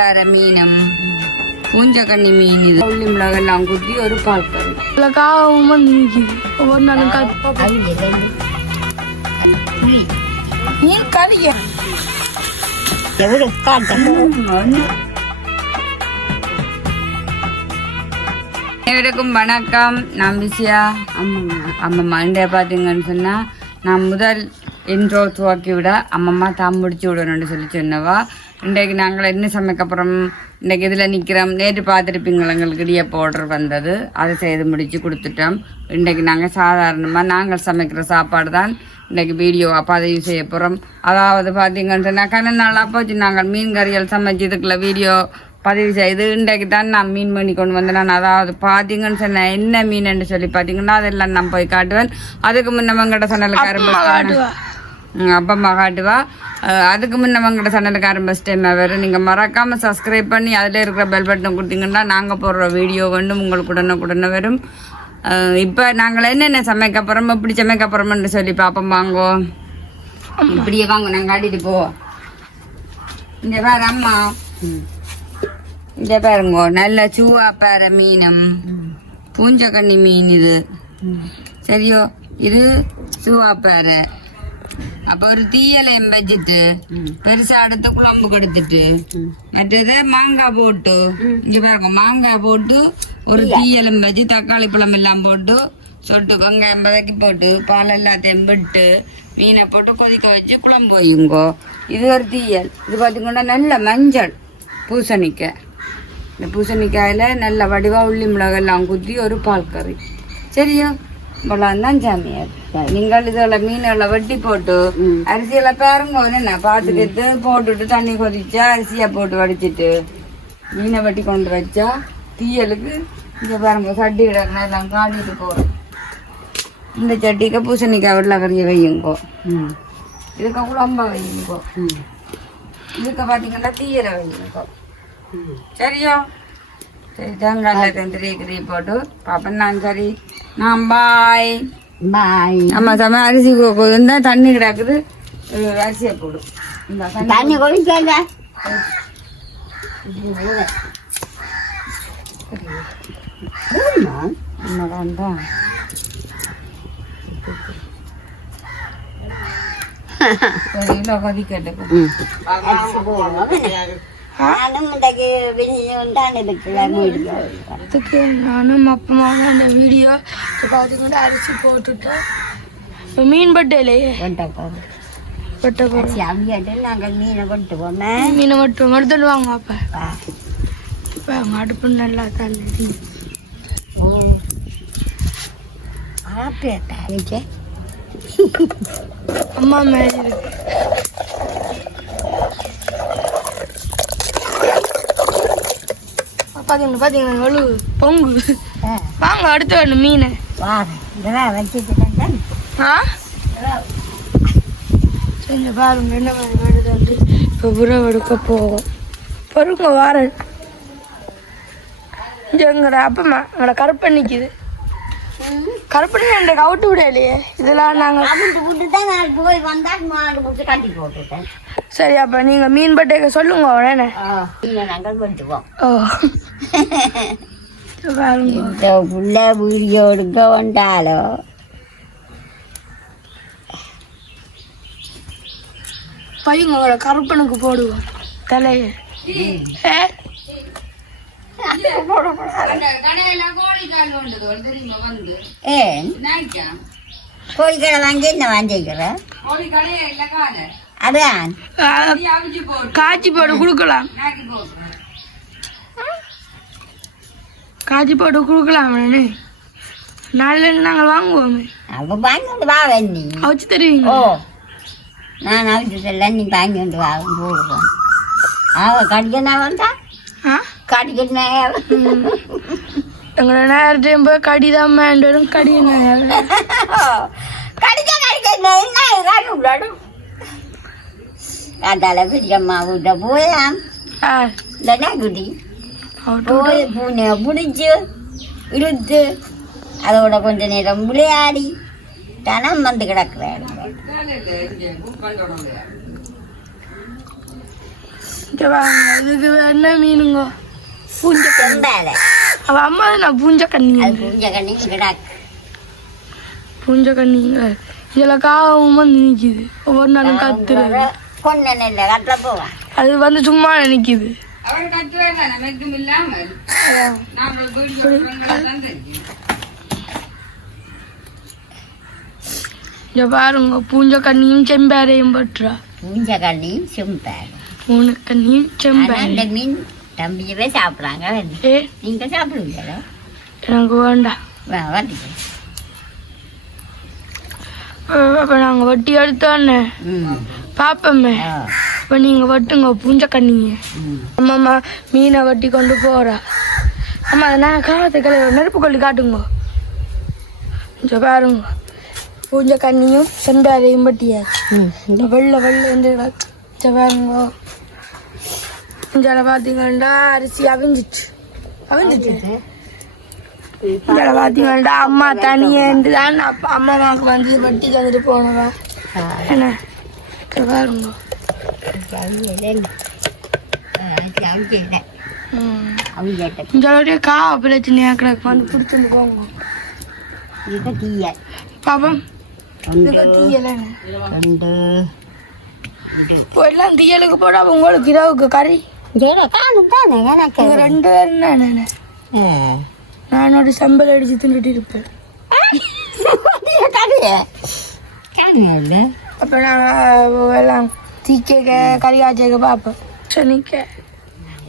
சுவாப்பாறை மீனும் பூஞ்சக்கண்ணி மீன் இது உள்ளி மிளகெல்லாம் குத்தி ஒரு பால் கறி ஒவ்வொரு நாளும் மீன் கறியா அனைவருக்கும் வணக்கம். நான் பிஸியா அம்மம்மா இன்றைய பார்த்தீங்கன்னு சொன்னால் நான் முதல் இன்ட்ரோ துவாக்கி விட அம்மம்மா தாம் முடிச்சு விடணும்னு சொல்லி சொன்னவா. இன்றைக்கு நாங்கள் என்ன சமைக்க அப்புறம் இன்றைக்கு இதில் நிற்கிறோம். நேற்று பார்த்துருப்பீங்களா எங்களுக்கு இடியப்ப ஆர்டர் வந்தது, அதை செய்து முடித்து கொடுத்துட்டோம். இன்றைக்கு நாங்கள் சாதாரணமாக நாங்கள் சமைக்கிற சாப்பாடு தான் இன்றைக்கு வீடியோ பதிவு செய்ய போகிறோம். அதாவது பார்த்தீங்கன்னு சொன்னால் கண்ண நாளாக போச்சு நாங்கள் மீன் கறிகள் சமைச்சதுக்குள்ள வீடியோ பதிவு செய்து இன்றைக்கு தான் நான் மீன் பண்ணி கொண்டு வந்தேன். நான் அதாவது பார்த்தீங்கன்னு சொன்னேன் என்ன மீன் சொல்லி பார்த்தீங்கன்னா அதெல்லாம் நான் போய் காட்டுவேன். அதுக்கு முன்னவங்கிட்ட சன்னலுக்கு அப்பம்மா காட்டுவா. அதுக்கு முன்னவங்கிட்ட சன்னலுக்கு ஆரம்பிச்ச டைம் வரும். நீங்கள் மறக்காமல் சப்ஸ்கிரைப் பண்ணி அதில் இருக்கிற பெல் பட்டன் கொடுத்தீங்கன்னா நாங்கள் போடுற வீடியோ வந்து உங்களுக்கு உடனே வரும். இப்போ நாங்கள் என்னென்ன சமைக்க போகிறோம் இப்படி சமைக்க போகிறோம்னு சொல்லி பார்ப்போம். வாங்கோ இப்படியே வாங்க, நாங்கள் காட்டிட்டு போவோம். இந்த வேறு அம்மா இந்த பாருங்க நல்ல சுவாப்பாறை மீனும் பூஞ்சக்கண்ணி மீன் இது சரியோ. இது சுவாப்பாறை. அப்போ ஒரு தீயலையும் வச்சுட்டு பெருசா அடுத்து குழம்பு கொடுத்துட்டு மற்றது மாங்காய் போட்டு இங்க பாருங்க மாங்காய் போட்டு ஒரு தீயலும் வச்சு தக்காளி பழம் எல்லாம் போட்டு சொட்டு வெங்காயம் பதக்கி போட்டு பால் எல்லாத்தையும் விட்டு மீனை போட்டு கொதிக்க வச்சு குழம்பு வையுங்கோ. இது ஒரு தீயல். இது பார்த்தீங்கன்னா நல்ல மஞ்சள் பூசணிக்காய். இந்த பூசணிக்காயில் நல்ல வடிவா உள்ளி மிளகெல்லாம் குத்தி ஒரு பால் கறி சரியா. இவ்வளவு தான் சாமியார். நீங்கள் இதெல்லாம் மீன்களை வெட்டி போட்டு அரிசியெல்லாம் பாருங்க என்ன பார்த்துக்கிட்டு போட்டுட்டு தண்ணி கொதிச்சா அரிசியை போட்டு வடிச்சிட்டு மீனை வெட்டி கொண்டு வச்சா தீயலுக்கு இங்கே பாருங்க சட்டி கிடக்குனா எல்லாம் காட்டிட்டு போகிறோம். இந்த சட்டிக்கு பூசணிக்காய் வெள்ளக்கறியை வையுங்கோ. இதுக்கு குழம்ப வையுங்கோ. இதுக்கு பார்த்தீங்கன்னா தீயலை வையுங்கோ சரியா. சரி தேங்காய் திரி போட்டு பாப்பேன் நான். சரி நான் பாய் பாய். ஆமா சம அரிசி இருந்தா தண்ணி கிடக்குது, அரிசியை போடும். தண்ணி கொதிக்காத கொதிக்கட்டு. நானும் அப்பமாக அந்த வீடியோ பார்த்துக்கிட்டு அரிசி போட்டுட்டேன். இப்போ மீன் பட்டையிலேயே நாங்கள் மீனை கொட்டுவோம். மீனை மட்டும் மறுத்துடுவாங்க. அப்போ இப்போ அவங்க அடுப்பு நல்லா தண்ணி அம்மா மேலே இருக்கு. பாத்தீங்கன்னா வலு பொங்கு. வாங்க அடுத்து வேணும் மீனை சரி பாருங்க என்ன மாதிரி வருது. இப்போ உறவு எடுக்க போவோம் பொறுங்க வாரன் எங்கட அப்பமா எங்களோட கருப்பை நிற்கிது. கருப்பணி எங்களுக்கு அவுட்டு விடலையே. இதெல்லாம் நாங்கள் சரி. அப்போ நீங்கள் மீன் பட்டைக்க சொல்லுங்க உடனே வீடியோ எடுக்க வந்தாலோ பையங்க உங்களோட கருப்பனுக்கு போடுவோம் தலைய. கோழிக்கடை வாங்கி என்ன வாங்கிக்கிற அதான் காய்ச்சி போட்டு கொடுக்கலாம். காய்ச்சி போட்டு கொடுக்கலாம். நாளைக்கு நாங்கள் வாங்குவோமே. அப்போ வாங்கிட்டு வா நீ அவிச்சு தருவீங்க. ஓ நான் அவிச்சதில்ல, நீ வாங்கிட்டு வா போடுவோம். கடிக்கணா வந்தா கடிக்கணா எங்களை நேரத்தையும் போய் கடிதான் வேண்டும். கடிக்கணும் கடிக்க கடிக்க அதால பெரியம்மா விட்ட போயாம் குடி போய் பூனையை பிடிச்சி இழுத்து அதோட கொஞ்ச நேரம் விளையாடி தனம் வந்து கிடக்குறேன். இதுக்கு என்ன மீனுங்க பூஞ்சக்கண்ணி அவ அம்மா நான் பூஞ்சக்கண்ணி பூஞ்சக்கண்ணிங்க இதில் காவும் வந்து நிற்கிது ஒவ்வொரு நாளும் கத்துறது அது வந்து சும்மா நிற்கிது இங்க பாருங்க பூஞ்சக்கண்ணியும் செம்பேரையும் பட்டுறா பூஞ்சக்கண்ணியும் செம்பேர் பூனக்கண்ணியும் செம்பேரை மீன் தம்பியவே சாப்பிட்றாங்க ஏ நீங்க சாப்பிடுவீங்களா எனக்கு வேண்டாம் வந்து அப்போ நாங்கள் வட்டி எடுத்தோன்னே பார்ப்போமே இப்போ நீங்கள் வட்டுங்க பூஞ்சக்கண்ணிங்க அம்மா மீனை வட்டி கொண்டு போகிறா அம்மா அதை நான் காலத்துக்களை நெருப்பு கொள்ளி காட்டுங்க கொஞ்சம் பாருங்க பூஞ்சக்கண்ணியும் செம்பேரையும் வட்டியாச்சு வெள்ளை வந்து பாருங்க இதில் பார்த்தீங்கன்னா அரிசி அவிஞ்சிச்சு இதில் பார்த்தீங்கன்னா அம்மா தனியேண்டு தான் அம்மாவுக்கு வந்து வட்டி தந்துட்டு போனவா என்ன பாருங்க இங்கே கா பிரச்சனையா கிடக்கு வந்து பிடிச்சிட்டு போங்க பாப்பம் தீயல எல்லாம் தீயலுக்கு போட உங்களுக்கு இரவுக்கு கறி ரெண்டு பேரும் தானே நான் ஒரு சம்பல் அடிச்சு தின்னுட்டு இருப்பேன் அப்போ நாங்கள் எல்லாம் தீக்க கறியாச்சேக்க பார்ப்போம்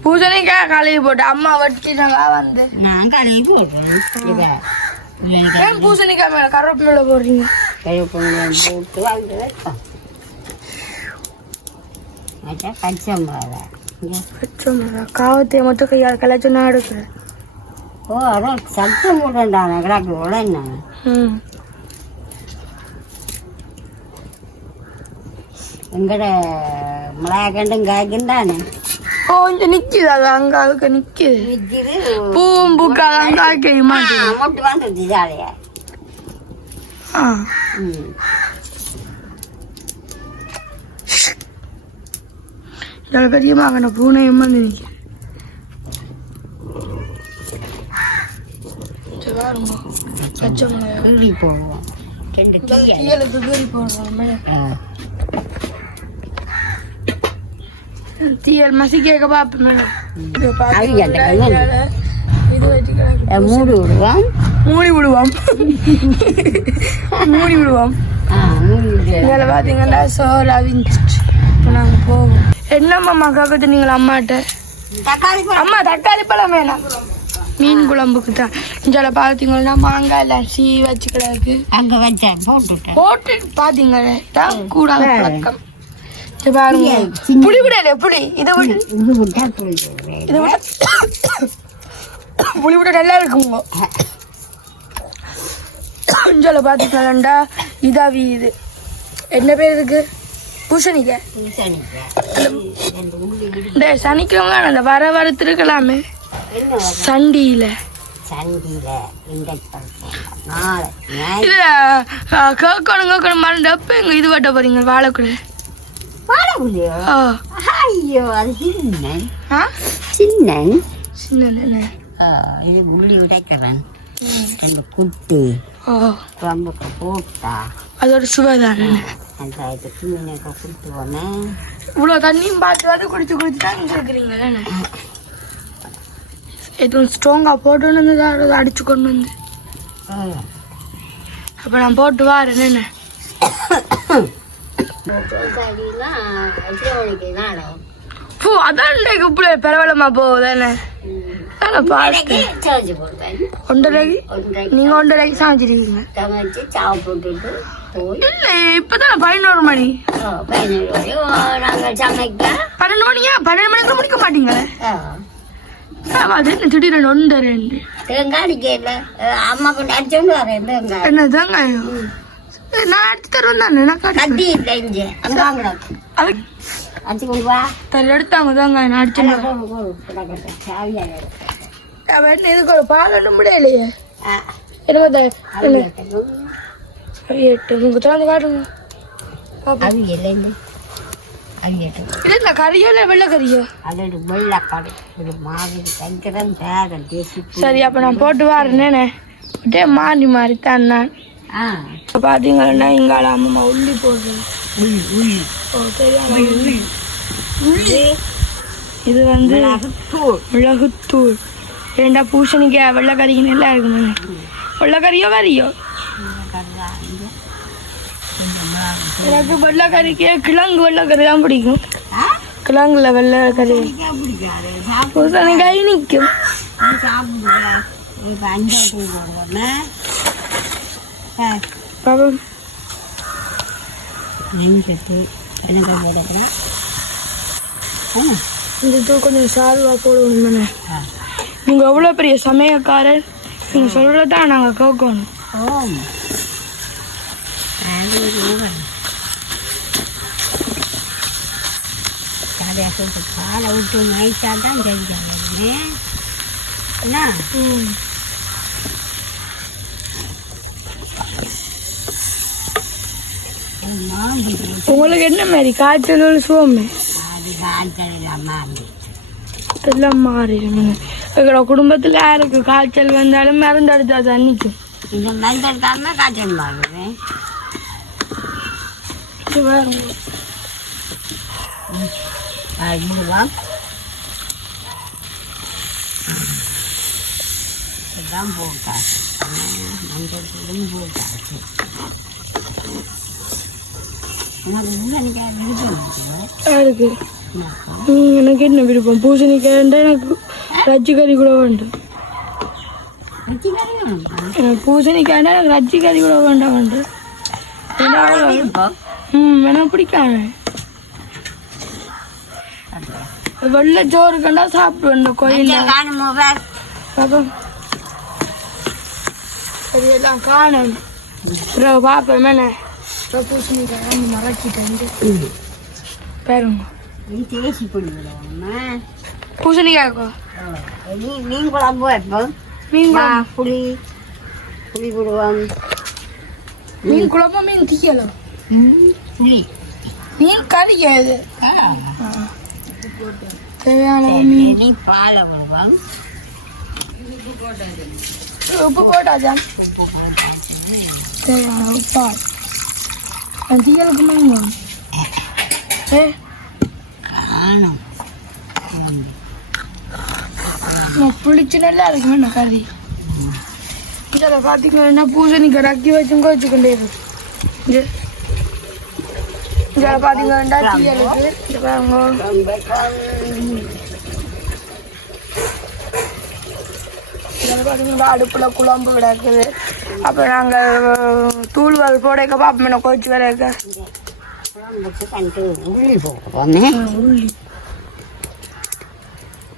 பூசணிக்காய் கழுவி போட்டு அம்மா வட்டினவா வந்து நான் கழுவி போடுறேன் ஏன் பூசணிக்காய் மேலே கருவேப்பு மேலே போடுறீங்க போட்டு வந்து வைப்போம் பச்சை காவத்தையை மட்டும் கையால் கலாச்சு நான் எடுக்கிறேன் ஓ அதான் சத்தம் போடுறான் கிடக்கு உடனே எங்கட மிளகாண்டும் காய்க்குந்தானே ஓ இங்க நிக்குது அது அங்க அதுக்கு நிக்குது பூவும் பூக்காது அங்க காய்க்க மாட்டேன் மட்டும் வந்துருச்சு ஜாலியா இதில் பெரியமாக நான் பூனையும் வந்து நிற்கிறேன் பச்சை மிளகாய் போடுவோம் தீயலுக்கு கீறி போடுவோம் தீயல் மசிக்க பார்ப்போம் மேடம் இது வச்சு மூடி விடுவோம் இதில் பார்த்தீங்கன்னா சோறு அவிஞ்சிச்சு இப்போ நாங்கள் போவோம் என்னம்மா கேட்குது நீங்கள் அம்மாட்ட அம்மா தக்காளி பழம் வேணாம் மீன் குழம்புக்கு தான் இதில் பார்த்தீங்கன்னா மாங்காய் எல்லாம் சீ வச்சு கிடக்கு அங்கே வச்சேன் போட்டு பார்த்தீங்களே தான் கூடாத பழக்கம் பாருங்க புளி விடல புளி இதை விட புளி விட நல்லா இருக்குங்க இதில் பார்த்தீங்களாண்டா இதாவி இது என்ன பேர் இருக்கு பூசணிக்காய் சனிக்கிழமை அந்த வர திருக்கலாமே சண்டியில இதுல கேட்கணும் மறந்து அப்ப எங்க இது வெட்ட போறீங்க வாழைக்குள்ள ஐயோ அது சின்ன இது உள்ளி உடைக்கிறேன் குட்டி குழம்புக்கு போட்டா அதோட சுவைதானே அந்த இதுக்கு மீனுக்கு குட்டு போனேன் இவ்வளோ தண்ணியும் பார்த்து குடிச்சு தான் இருக்கிறீங்க தானே எதுவும் ஸ்ட்ராங்காக போட்டுன்னு வந்து அடிச்சு கொண்டு வந்து அப்போ நான் போட்டு வாரேன் என்ன பூ அதான் இப்படி பரவாயில்லமா போகுதானே ஒன்றரைக்கு நீங்க ஒன்றரைக்கு சமைச்சிருக்கீங்க இல்ல இப்பதான் 11 மணி 12 மணியா 12 மணிக்கு முடிக்க மாட்டீங்களே அது என்ன திடீர்னு 1-2 அம்மா கொண்டு அடிச்சோண்டு வரேன் என்ன தேங்காயம் நான் அடிச்சு தருவேன் தானே நான் கட்டி இல்லை இங்கே அங்கே அடிச்சு கொண்டு வா எடுத்தாங்க தேங்காயம் நான் அடிச்சு இதுக்கு ஒரு பால் ஒன்றும் முடியலையே என்ன 8 உங்களுக்கு திறந்து காட்டுங்க அரியட்டும். இது இந்த கறியோ இல்லை வெள்ளை கறியோ? அது ஒரு வெள்ளைக்கறி, ஒரு மாதிரி தைக்கிறேன் தேவை தேசி. சரி, அப்போ நான் போட்டு வரேனே. அப்படியே மாறி மாறி தான் நான். இப்போ பார்த்தீங்கன்னா இங்கால அம்மா உள்ளி போடுறது. ஓ தெரியாம இது வந்து மிளகுத்தூள். ரெண்டா பூசணிக்காய் வெள்ளைக்கறிக்கு நல்லா இருக்குமே. வெள்ளைக்கறியோ கறியோ? எனக்கு வெள்ளைக்கறிக்கு கிழங்கு வெள்ளைக்கறி தான் பிடிக்கும். கிழங்குல வெள்ளைக்கறி பூசணிக்காய் நிற்கும். இந்த கொஞ்சம் சால்வா போடுவோம். நீங்க எவ்வளோ பெரிய சமயக்காரர், நீங்க சொல்றதான் நாங்கள் கேட்கணும். பாலை விட்டு நைட்டாக தான் செஞ்சாங்க. உங்களுக்கு என்ன மாதிரி காய்ச்சல் சுவமே? அது காய்ச்சல் இல்லாமல் எல்லாம் மாறிடும். எங்களோட குடும்பத்தில் யாருக்கு காய்ச்சல் வந்தாலும் மருந்து எடுத்தா தான் நிற்கும். இந்த மருந்து எடுத்தாலும் காய்ச்சல் மாறுவேன். இதுதான் போட்டாச்சு. மஞ்சள் போட்டாச்சு. யாருக்கு? எனக்கு என்ன விருப்பம்? பூசணிக்காய் எனக்கு ரஜ்ஜி கறி கூட வேண்டும். பூசணிக்காய் எனக்கு ரஜ்ஜி கறி கூட வேண்டாம். எனக்கு பிடிக்காம வெள்ளை சோறு கண்டா சாப்பிடுவேன் கோயில். எல்லாம் காணும் பார்ப்பேன். மேலே பூசணிக்காய் மறக்கிட்டேன் பாருங்க. பூசணிக்காய்க்கோ மீன் குழம்பு வைப்போம். மீன் புளி புளி போடுவோம். மீன் குழம்பு மீன் திக்கலாம். புளி மீன் கறியா? இது தேவையான மீன் பாலை போடுவோம். உப்பு போட்டாச்சா? தேவையான உப்பா திகளுக்கு மீன் காணும். புளிச்சு நல்லா இருக்குமே என்ன கறி. இதில் பார்த்தீங்கன்னா பூசணிக்காய் ரக்கி வச்சுங்க வச்சுக்கொண்டே இருக்கு. இதில் பார்த்தீங்கன்னா தீயலுக்கு இதில் பார்த்தீங்கன்னா அடுப்பில் குழம்பு கிடக்குது. அப்போ நாங்கள் தூள்வால் போடைக்க பார்ப்போம். என்ன கோச்சு வரைக்க குழம்புக்கு கண்டு உள்ளி போடுவோமே. உள்ளி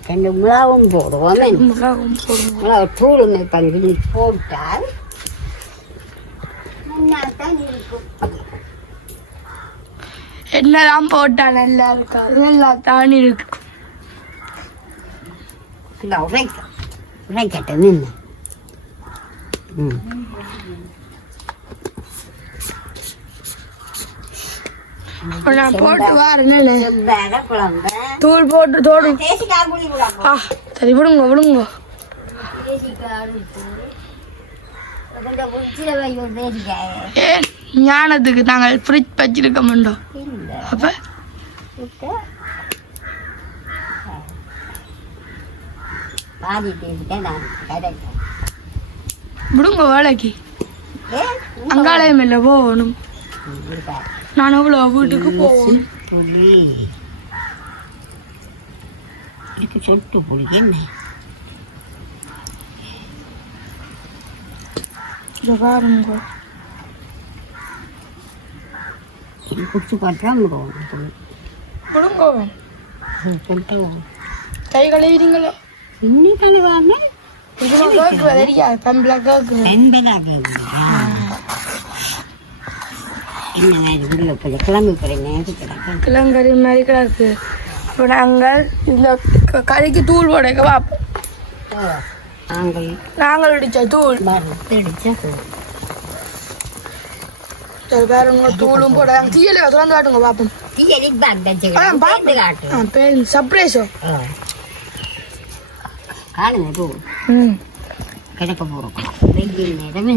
ரெண்டு மிளகும் போடுவோமே. மிளகும் போடுவோம். மிளகு தூளுமே பண்ணி போட்டால் நல்லாத்தான் இருக்கும். என்னதான் போட்டா நல்லா இருக்காது. நல்லா தான் இருக்கு. இல்லை உரைக்கட்ட நின்று நான் போட்டு வரேன். குழம்பு தூள் போட்டு தோடு. தேசிக்காய் புளி குழம்பு. சரி விடுங்க விடுங்க. கொஞ்சம் உச்சில வைக்கும் தேசிக்காய். ஏன் ஞானத்துக்கு நாங்கள் ஃப்ரிட்ஜ் வச்சிருக்க மாட்டோம். அப்ப பாதி தேசிக்காய் நான் கிடைக்கும். விடுங்க வேலைக்கு. அங்காலயம் இல்லை போகணும். நான் அவ்வளோ வீட்டுக்கு போகணும். இதுக்கு சொட்டு பிடிக்க என்ன இதை பாருங்க. குடிச்சு பார்த்தா விடுங்க. கை கழுவிடுங்களோ? இன்னும் கழுவாம தெரியாது. தம்பில கேட்குது. கிழங்கறி மாதிரி கிடக்கு. இப்போ நாங்கள் இந்த கறிக்கு தூள் போடைக்க பார்ப்போம். நாங்கள் இடிச்ச தூள் பாருங்க. தூளும் போட தீயலை திறந்து காட்டுங்க பார்ப்போம். சர்ப்ரைஸோ கிடக்க போறோம் வெயில் நேரமே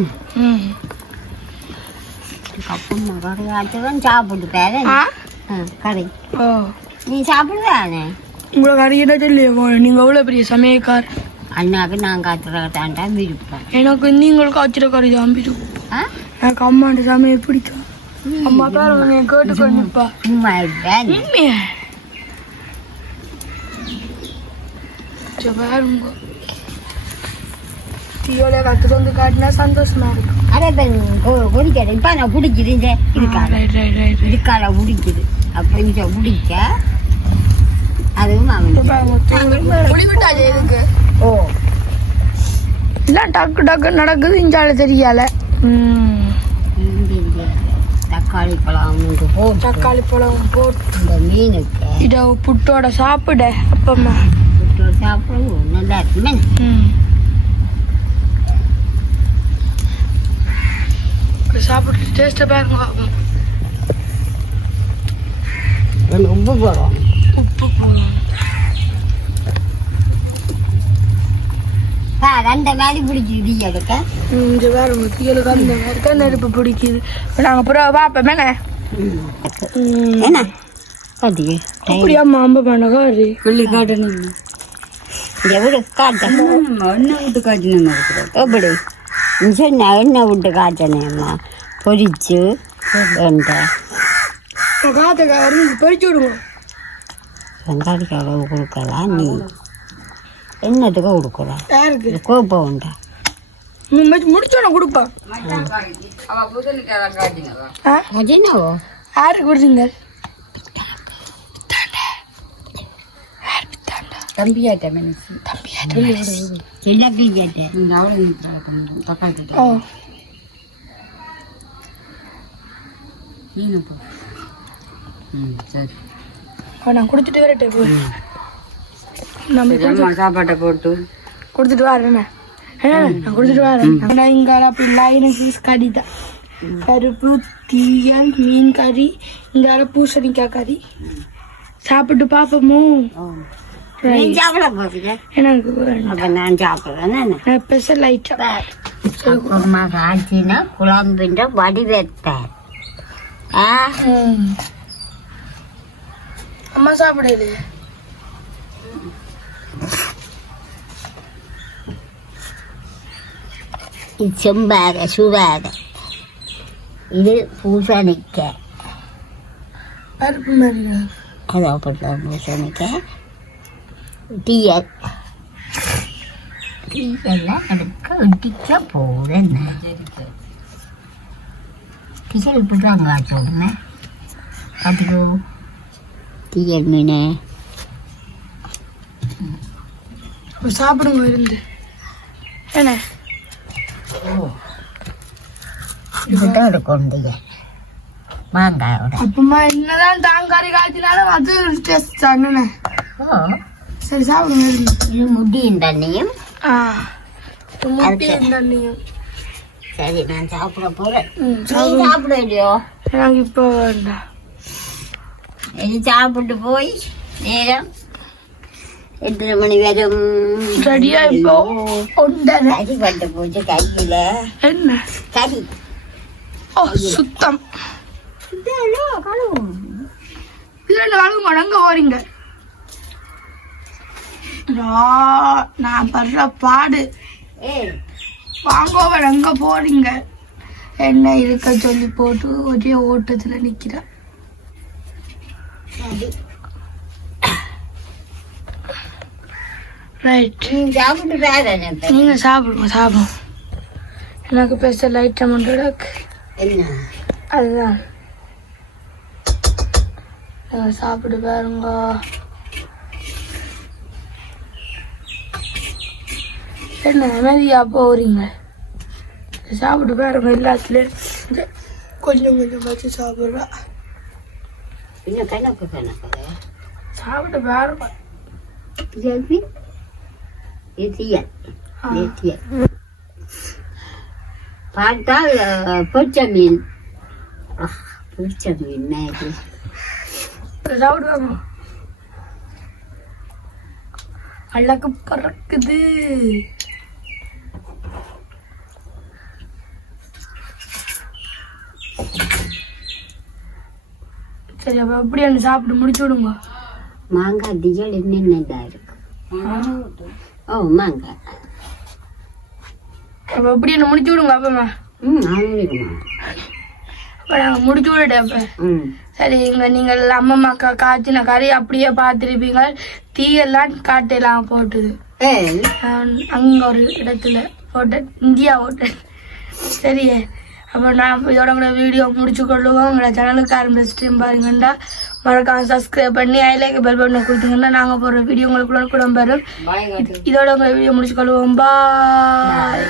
கப்பம் கடையாச்சும் சாப்பிட்டு பேர கடை நீ சாப்பிடுவானே உங்களுக்கு அறிய தெரியலையோ நீங்க எவ்வளவு பெரிய சமயக்கார் அண்ணாக்கு நான் காத்துறதாண்டா விருப்பம் எனக்கு நீங்களுக்கு ஆச்சரியக்காரி தான் விருப்பம் எனக்கு அம்மாண்ட சமையல் பிடிக்கும் அம்மா பேர கேட்டுக்கொண்டுப்பா சும்மா இருப்பேன் பாருங்க தீயோல கத்து வந்து காட்டினா சந்தோஷமா இருக்கும் அதே குடிக்கிறேன் இப்ப நான் பிடிக்குது இதுக்கால பிடிக்குது அப்ப இங்க பிடிக்க அதுவும் குடிவிட்டாலே இருக்கு ஓ எல்லாம் டக்கு டக்கு நடக்குது இஞ்சால தெரியல தக்காளி பழம் தக்காளி பழம் போட்டு இந்த மீனுக்கு இதை புட்டோட சாப்பிட அப்பம்மா புட்டோட சாப்பிடுவோம் நல்லா இருக்குமே சாப்பிட்டு டேஸ்ட்டை பாருங்க உப்பு போடுவோம் உப்பு போடுவோம் அந்த மாதிரி பிடிக்குது எடுக்க இங்கே பாருங்க தீயலுக்கு அந்த மாதிரி தான் நெருப்பு பிடிக்குது இப்போ நாங்கள் புறா பார்ப்போம் என்ன அது அப்படி அம்மா அம்ப பண்ணக்கா அது புள்ளி காட்டணும் எவ்வளோ காட்டணும் எண்ணெய் விட்டு காட்டணும் எப்படி சொன்ன எண்ணெய் விட்டு காட்டணும்மா பொரிச்சு காத்தக்காரி பொரிச்சு விடுவோம் வெங்காயக்காக கொடுக்கலாம் நீ என்னத்துக்கு கொடுக்கலாம் யாருக்கு கோப்பம் உண்டா முடிச்சோட கொடுப்போம் அவ புதனுக்காக காட்டினவா என்னவோ யாருக்கு கொடுத்தீங்க தம்பியாட்ட மனசு சின்ன பிள்ளையாட்ட நீங்கள் அவ்வளோ தக்காளி ஓ மீனப்பா சரி நான் கொடுத்துட்டு வரட்டே போய் நம்ம சாப்பாட்டை போட்டு கொடுத்துட்டு வரேன் நான் கொடுத்துட்டு வரேன் நான் இங்கே அப்படி லைன் பீஸ் கறி தான் பருப்பு தீயல் மீன் கறி இங்கே பூசணிக்காய் கறி சாப்பிட்டு பார்ப்போமோ சாப்பிட போகுது எனக்கு வேண்டாம். அப்போ நான் சாப்பிடுவேன் நான் ஸ்பெஷல் ஐட்டம் அப்புறமா காய்ச்சினா குழம்புன்ற வடிவெப்பேன் அம்மா சாப்பிடலையே இது செம்பாக சுவாக இது பூசணிக்காய் பருப்பு மாதிரி அது அப்படிதான் பூசணிக்காய் டீயல் டீயெல்லாம் அதுக்கு இடிக்க போகிறேன் டீயல் இப்படிதாங்க சொல்லுங்க அதுக்கு டீயல் மீன் சாப்பிடுங்க இருந்து என்ன இதுதான் இருக்கும் டீயல் மாங்காயோட அப்பமா என்னதான் தாங்காரி காய்ச்சினாலும் அது டேஸ்ட் தானே ஓ சரி சாப்பிடுங்க இருந்து இது முட்டியும் தண்ணியும் முட்டையும் தண்ணியும் சரி நான் சாப்பிட போறேன் சாப்பிட இல்லையோ எனக்கு இப்போ வேண்டாம் இது சாப்பிட்டு போய் நேரம் 8 மணி வரும் ரெடியா இப்போ ஒன்றரை கறி பட்டு போச்சு கையில என்ன கறி ஓ சுத்தம் இதுல வாங்க அங்க போறீங்க நான் படுற பாடு வாங்க எங்க போறீங்க என்ன இருக்க சொல்லி போட்டு ஒரே ஓட்டத்துல நிக்கிறேன் ரைட் சாப்பிட்டு வேற நீங்க சாப்பிடுங்க சாப்பிடுங்க எனக்கு ஸ்பெஷல் ஐட்டம் ஒன்று இருக்கு என்ன அதுதான் சாப்பிட்டு பாருங்க என்ன அமைதியா போறீங்க சாப்பிட்டு பாருங்க எல்லாத்துலயும் கொஞ்சம் கொஞ்சம் வச்சு சாப்பிடுறா இன்னும் கணக்கு சாப்பிட்டு பாருங்க ஜெல்பி எத்தியல் பார்த்தால் பொரிச்ச மீன் பொரிச்ச மீன் இது சாப்பிடுவாங்க அழகு பறக்குது. சரி அப்ப எப்படி அந்த சாப்பிட்டு முடிச்சு விடுங்க. மாங்காய் டிஜல் என்னென்ன இருக்கு? ஓ மாங்காய் அப்ப எப்படி என்ன முடிச்சு விடுங்க அப்பமா. அப்ப நாங்க முடிச்சு விட்டுட்டேன் அப்ப. சரி இங்க நீங்கள் அம்மாக்கா காய்ச்சின கறி அப்படியே பார்த்துருப்பீங்க. தீயெல்லாம் காட்டெல்லாம் போட்டுது அங்க ஒரு இடத்துல போட்டேன், இந்தியா போட்டேன். சரியே அப்போ நான் இதோட கூட வீடியோ முடிச்சு கொள்ளுவோம். உங்களோட சேனலுக்கு ஆரம்பிச்சிட்டு பாருங்கண்டா மறக்காம சப்ஸ்கிரைப் பண்ணி ஐலைக்கு பெல் பண்ணி கொடுத்தீங்கன்னா நாங்கள் போடுற வீடியோ உங்களுக்கு கூட வரும். இதோட உங்களை வீடியோ முடிச்சு கொள்ளுவோம். பாய்.